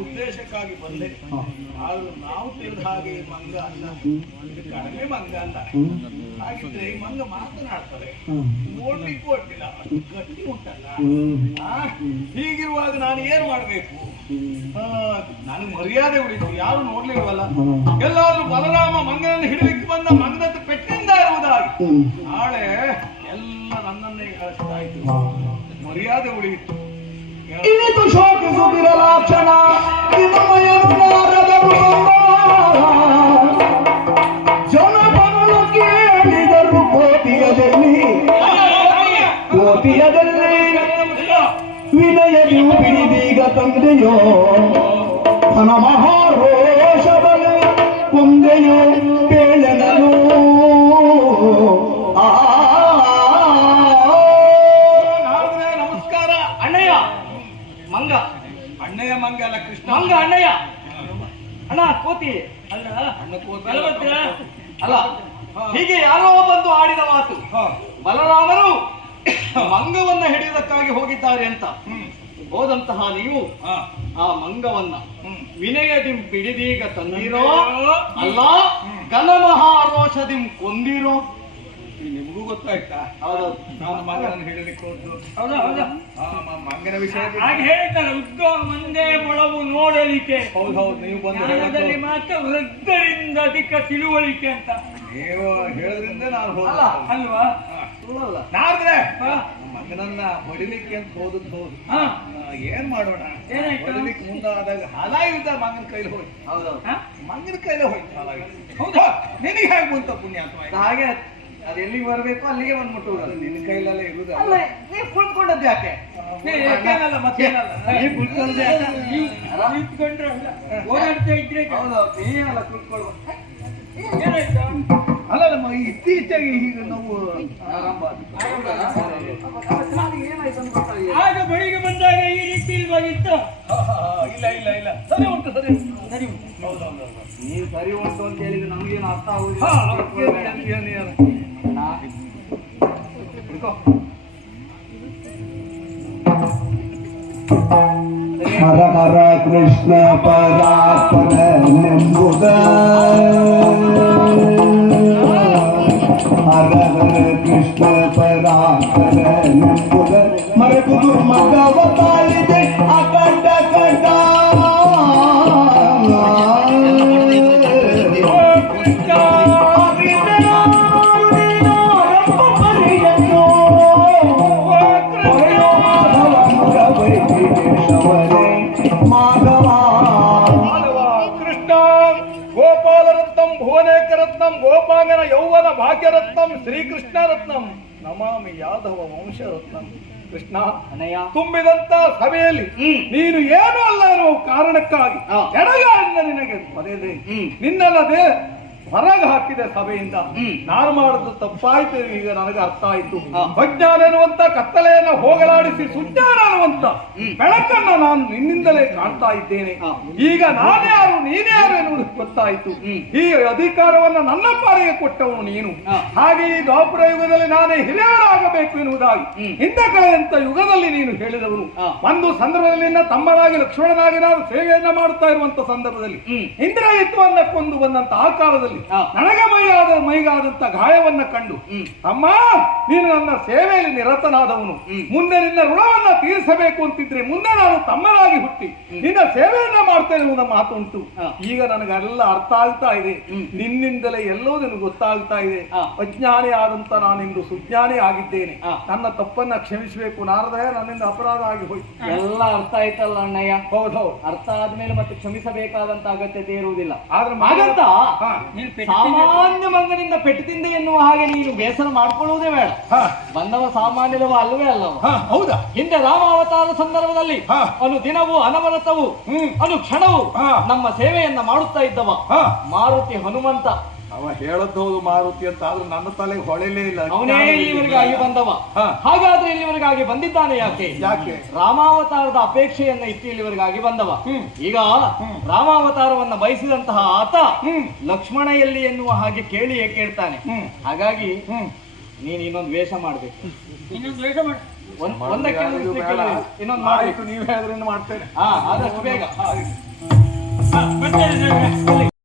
ಉದ್ದೇಶಕ್ಕಾಗಿ ಬಂದೆ. ಆದ್ರೂ ನಾವು ತಿಳಿದ ಹಾಗೆ ಮಂಗ ಅಲ್ಲ. ಕಡಿಮೆ ಮಂಗ ಅಲ್ಲ. ಹಾಗಿದ್ರೆ ನೋಡ್ಲಿಕ್ಕೂ ಅಡ್ಡಿಲ್ಲ. ಗಟ್ಟಿ ಉಂಟಲ್ಲ? ಹೀಗಿರುವಾಗ ನಾನು ಏನ್ ಮಾಡ್ಬೇಕು? ಆ, ನನಗೆ ಮರ್ಯಾದೆ ಉಳಿದು ಯಾರು ನೋಡ್ಲಿಲ್ವಲ್ಲ? ಎಲ್ಲಾದ್ರೂ ಬಲರಾಮ ಮಂಗನನ್ನು ಹಿಡಿಲಿಕ್ಕೆ ಬಂದ ಇರುವುದಾಗಿ ನಾಳೆ ಎಲ್ಲ ನನ್ನನ್ನೇ ಕಳಿಸ್ತಾ ಇದ್ರು ಮರ್ಯಾದೆ ಉಳಿಯಿತು ಇಳಿದು ಶೋಕಿಸುತ್ತಿರಲಾಕ್ಷಣ ವಿನಮಯನು ನಾರದ ಜನಪದನು ಕೇಳಿದರು ಕೋಟಿಯದಲ್ಲಿ ಕೋಟಿಯದಲ್ಲಿ ವಿನಯದಿಯು ಬಿಡಿದೀಗ ತಂದೆಯೋ ಧನ ಮಂಗ. ಅಣ್ಣಯ್ಯ ಮಂಗ ಅಲ್ಲ ಕೃಷ್ಣ ಮಂಗ ಅಣ್ಣಯ್ಯ. ಅಣ್ಣ ಕೋತಿ. ಅಲ್ಲ ಅಣ್ಣ ಕೋತಿ. ಅಲ್ಲ ಹೀಗೆ ಯಾರೋ ಬಂದು ಆಡಿದ ಮಾತು. ಬಲರಾಮರು ಮಂಗವನ್ನ ಹಿಡಿಯುವುದಕ್ಕಾಗಿ ಹೋಗಿದ್ದಾರೆ ಅಂತ. ಹೋದಂತಹ ನೀವು ಆ ಮಂಗವನ್ನ ವಿನಯ ವಿನಯದಿಂ ಬಿಡಿದೀಗ ತಂದಿರೋ. ಅಲ್ಲ ಘನ ಮಹಾರೋಷದಿಂ ಕೊಂದಿರೋ. ನಿಮಗೂ ಗೊತ್ತಾಯ್ತಾ? ಹೌದು. ನಾನು ಮಗನನ್ನು ಹಿಡಿಲಿಕ್ಕೆ ಹೋದ್ದು ಹೌದಾ ಹೌದಾ. ಆ, ಮಂಗನ ವಿಷಯ ಹಾಗೆ ಹೇಳ್ತಾರೆ ಉದ್ಯೋಗ ಮಂದೇ ಮೊಳವು ನೋಡಲಿಕ್ಕೆ ಹೌದು ಹೌದು ನೀವು ಬಂದು. ಮಾತ್ರ ವೃದ್ಧರಿಂದ ಅಧಿಕ ತಿಳುವಳಿಕೆ ಅಂತ. ನೀವು ಹೇಳದ್ರಿಂದ ನಾನು ಹೋಗಲ್ಲ ಅಲ್ವಾ? ಸುಳ್ಳಲ್ಲ. ಹ? ಮಂಗನನ್ನ ಹೊಡಿಲಿಕ್ಕೆ ಅಂತ ಹೋದದ್ದು ಹೌದು. ಹ? ಏನ್ ಮಾಡೋಣ? ಹೊಡಿಲಿಕ್ಕೆ ಮುಂದಾದಾಗ ಹಾಲಾಯುಧ ಮಂಗನ ಕೈಲಿ ಹೋಯ್ತು. ಹೌದೌದು? ಮಂಗನ ಕೈಲೇ ಹೋಯ್ತು ಹಾಲಾಯುಧ ಹೌದಾ? ನಿನಗೆ ಹೇಗೆ ಬಂತ ಅಂತ ಹಾಗೆ ಅದು ಎಲ್ಲಿಗೆ ಬರಬೇಕು? ಅಲ್ಲಿಗೆ ಬಂದು ಮುಟ್ಟುವುದು ನಿನ್ನ ಕೈಲೆಲ್ಲ ಇರುದು ಅಲ್ಲ. ನೀವು ಕುಳ್ಕೊಂಡದ್ದು ಯಾಕೆ? ಮತ್ತೆ ಮತ್ತೇನಲ್ಲ ನಿಂತ್ಕೊಂಡ್ರೆ ಅಲ್ಲ. ಓಡಾಡ್ತಾ ಇದ್ರೆ ಹೌದೌದು ನೀವಲ್ಲ ಕುಳಿತುಕೊಳ್ಳುವ ಏನಾಯ್ತು? ಅಲ್ಲ ನಮ್ಮ ಇತ್ತೀಚೆಗೆ ಈಗ ನಾವು ಆಗ ಬೆಳಿಗ್ಗೆ ಬಂದಾಗ ಈ ರೀತಿ ಇಲ್ವಾಗಿತ್ತು ಇಲ್ಲ ಇಲ್ಲ ಇಲ್ಲ. ಸರಿ ಉಂಟು ಸರಿ ಸರಿ ಉಂಟು. ನೀವು ಸರಿ ಉಂಟು ಅಂತ ಹೇಳಿದ್ರೆ ನಮಗೇನು ಅರ್ಥ ಆಗುದಿಲ್ಲ. ಹಾ ಏನು, ಏನು, ಏನು, ಏನು? ನಾ- ಹಿಡ್ಕೋ. ಹರ ಹರ ಕೃಷ್ಣ ಪರಾತ್ಪರ ನೆಂಬುದ ಹರ ಭುವನೇಕರತ್ನಂ ಗೋಪಾಂಗನ ಯೌವನ ಭಾಗ್ಯರತ್ನಂ ಶ್ರೀಕೃಷ್ಣ ರತ್ನಂ ನಮಾಮಿ ಯಾದವ ವಂಶರತ್ನಂ ಕೃಷ್ಣ ಅನಯ ತುಂಬಿದಂತ ಸಭೆಯಲ್ಲಿ. ನೀನು ಏನು ಅಲ್ಲ ಅನ್ನೋ ಕಾರಣಕ್ಕಾಗಿ ಹಾ. ನಿನಗೆ ಪಡೆಯದೆ. ನಿನ್ನಲ್ಲದೆ ಹೊರಗೆ ಹಾಕಿದೆ ಸಭೆಯಿಂದ ನಾನು ಮಾಡಿದ್ದು ತಪ್ಪಾಯ್ತು ಈಗ ನನಗೆ ಅರ್ಥ ಆಯ್ತು. ಅಜ್ಞಾನ ಎನ್ನುವಂತ ಕತ್ತಲೆಯನ್ನ ಹೋಗಲಾಡಿಸಿ ಸುಜ್ಞಾನ ಅನ್ನುವಂತ ಬೆಳಕನ್ನ ನಾನು ನಿನ್ನಿಂದಲೇ ಕಾಣ್ತಾ ಇದ್ದೇನೆ. ಈಗ ನಾನ್ಯಾರು ನೀನ್ಯಾರು ಎನ್ನುವುದು ಗೊತ್ತಾಯ್ತು. ಈ ಅಧಿಕಾರವನ್ನ ನನ್ನ ಪಾಲಿಗೆ ಕೊಟ್ಟವನು ನೀನು ಹಾಗೆ ಈ ದ್ವಾಪರ ಯುಗದಲ್ಲಿ ನಾನೇ ಹಿರಿಯರಾಗಬೇಕು ಎನ್ನುವುದಾಗಿ. ಹಿಂದೆ ಕಳೆದಂತ ಯುಗದಲ್ಲಿ ನೀನು ಹೇಳಿದವನು ಒಂದು ಸಂದರ್ಭದಲ್ಲಿ ತಮ್ಮನಾಗಿ ಲಕ್ಷ್ಮಣನಾಗಿ ನಾನು ಸೇವೆಯನ್ನ ಮಾಡುತ್ತಾ ಇರುವಂತ ಸಂದರ್ಭದಲ್ಲಿ ಹ್ಮ್. ಇಂದ್ರಯಿತ್ವನ್ನ ಕೊಂದು ಬಂದಂತ ಆ ಕಾಲದಲ್ಲಿ ನನಗೆ ಮೈಯಾದ ಮೈಗಾದಂತ ಗಾಯವನ್ನ ಕಂಡು. ಅಮ್ಮ ನೀನು ನನ್ನ ಸೇವೆಯಲ್ಲಿ ನಿರತನಾದವನು. ಮುಂದೆ ನಿನ್ನ ಋಣವನ್ನ ತೀರಿಸಬೇಕು ಅಂತಿದ್ರೆ ಮುಂದೆ ನಾನು ತಮ್ಮನಾಗಿ ಹುಟ್ಟಿ. ನಿನ್ನ ಸೇವೆಯನ್ನ ಮಾಡ್ತೇನೆ ನನ್ನ ಮಾತು ಉಂಟು ಹಾ. ಈಗ ನನಗೆಲ್ಲ ಅರ್ಥ ಆಗ್ತಾ ಇದೆ. ನಿನ್ನಿಂದಲೇ ಎಲ್ಲೋ ನಿನಗೆ ಗೊತ್ತಾಗ್ತಾ ಇದೆ. ಅಜ್ಞಾನಿ ಆದಂತ ನಾನಿಂದು ಸುಜ್ಞಾನಿ ಆಗಿದ್ದೇನೆ. ನನ್ನ ತಪ್ಪನ್ನ ಕ್ಷಮಿಸಬೇಕು. ನಾರದಯ ನನ್ನಿಂದ ಅಪರಾಧ ಆಗಿ ಹೋಯ್ತು. ಎಲ್ಲ ಅರ್ಥ ಆಯ್ತಲ್ಲ ಅಣ್ಣಯ್ಯ? ಹೌದೌದು ಅರ್ಥ ಆದ್ಮೇಲೆ ಮತ್ತೆ ಕ್ಷಮಿಸಬೇಕಾದಂತ ಅಗತ್ಯತೆ ಇರುವುದಿಲ್ಲ. ಆದ್ರೆ ಹಾಗಂತ ಸಾಮಾನ್ಯ ಮಂಗನಿಂದ ಪೆಟ್ಟು ತಿಂದೆ ಎನ್ನುವ ಹಾಗೆ ನೀನು ಬೇಸರ ಮಾಡ್ಕೊಳ್ಳುವುದೇ ಬೇಡ ಹಾ. ಬಂದವ ಸಾಮಾನ್ಯದವ ಅಲ್ಲವೇ ಅಲ್ಲವ ಹಾ, ಹೌದಾ ಹಿಂದೆ ರಾಮ ಅವತಾರ ಸಂದರ್ಭದಲ್ಲಿ ಹಾ. ಅನು ದಿನವೂ ಅನವರತವು ಹ್ಮ್. ಅನು ಕ್ಷಣವು ಹಾ. ನಮ್ಮ ಸೇವೆಯನ್ನ ಮಾಡುತ್ತಾ ಇದ್ದವ ಹಾ. ಮಾರುತಿ ಹನುಮಂತ ಅವ ಹೇಳದ್ದು ಹೌದು ಮಾರುತಿ ಅಂತ ಆದ್ರೂ ನನ್ನ ತಲೆಗೆ ಹೊಳೆಲೇ ಇಲ್ಲ. ಅವನೇ. ಇಲ್ಲಿವರೆಗಾಗಿ ಬಂದವ. ಹಾ. ಹಾಗಾದ್ರೆ ಇಲ್ಲಿವರೆಗಾಗಿ ಬಂದಿದ್ದಾನೆ ಯಾಕೆ? ಯಾಕೆ? ರಾಮಾವತಾರದ ಅಪೇಕ್ಷೆಯನ್ನ ಇತ್ತು ಇಲ್ಲಿವರೆಗಾಗಿ ಬಂದವ. ಹ್ಮ್. ಈಗ ರಾಮಾವತಾರವನ್ನ ಬಯಸಿದಂತಹ ಆತ ಹ್ಮ್. ಲಕ್ಷ್ಮಣ ಎಲ್ಲಿ ಎನ್ನುವ ಹಾಗೆ ಕೇಳಿಯೇ ಕೇಳ್ತಾನೆ? ಹ್ಮ್. ಹಾಗಾಗಿ ಹ್ಮ್. ನೀನ್ ಇನ್ನೊಂದು ವೇಷ ಮಾಡ್ಬೇಕು. ಇನ್ನೊಂದು ವೇಷ ಮಾಡ. ಒಂದ್- ಒಂದಕ್ಕೆ ಬೇಡ. ಇನ್ನೊಂದು ಆಯ್ತು ನೀವ್ ಹೇಳಿದ್ರೆ ಮಾಡ್ತೇನೆ. ಹಾ ಆದಷ್ಟು ಬೇಗ. ಹಾ, ಬರ್ತೇನೆ ನಾನು.